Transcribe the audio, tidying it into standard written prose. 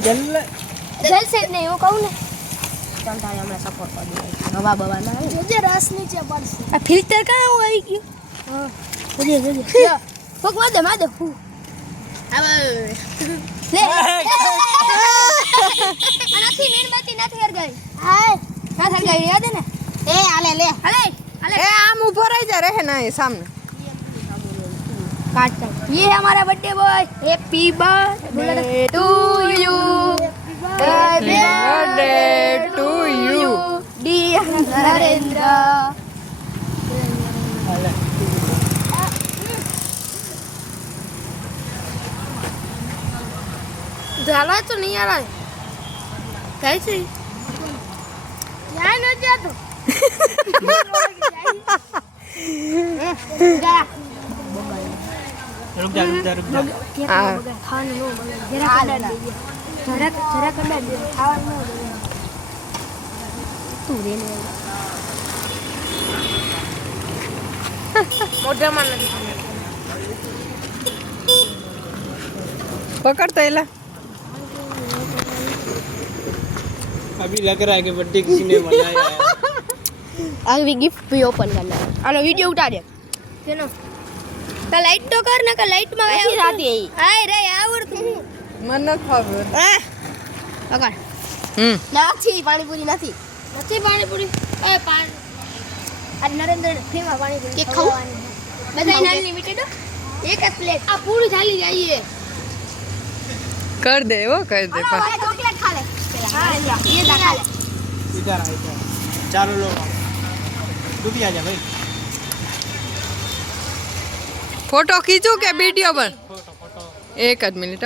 જલસે જ નહીં હું કહું ને ચાલ તારે હમણાં સપોર્ટ કરી દે હવા બવા ના આવે જોજે રસ નીચે પડશે. આ ફિલ્ટર કાં હું આવી ગયું હા જોજે ફોક માર દે હવે લે આનાથી મીણબત્તી નથી હરગાઈ હાય ના હરગાઈ યાદ હે ને એ આલે લે હાલે ए आम ऊपर ही जा रहे ना ये सामने काट ये है हमारा birthday boy happy birthday to you happy birthday to you dear Narendra Jhala तो नहीं आ रहा है कैसे યાર ન જાતો रुक जा हाँ। खाने नो जरा कर दे खावा नो तू रे ने मोटा मान पकड़ता है अभी लग रहा है कि बर्थडे किसी ने मनाया है अभी गिफ्ट भी ओपन करना है आनो वीडियो उठा दे केनो ता लाइट तो कर ना का लाइट में कैसी राती है हाय रे आवड़ तू मन न खबर पकड़ नाथी पानी पूरी नाथी पानी पूरी ओए पान आज नरेंद्र फ्री में पानी पूरी के खाऊ બધા અનલિમિટેડ એક જ પ્લેટ આ પૂરી થાલી જાય कर दे वो कर दे पर ચોકલેટ ખા લે પેલા ये खा ले इधर आ चारों लोग आओ। तू भी आ जा भाई फोटो खींचू के वीडियो बन फोटो फोटो एक आध मिनट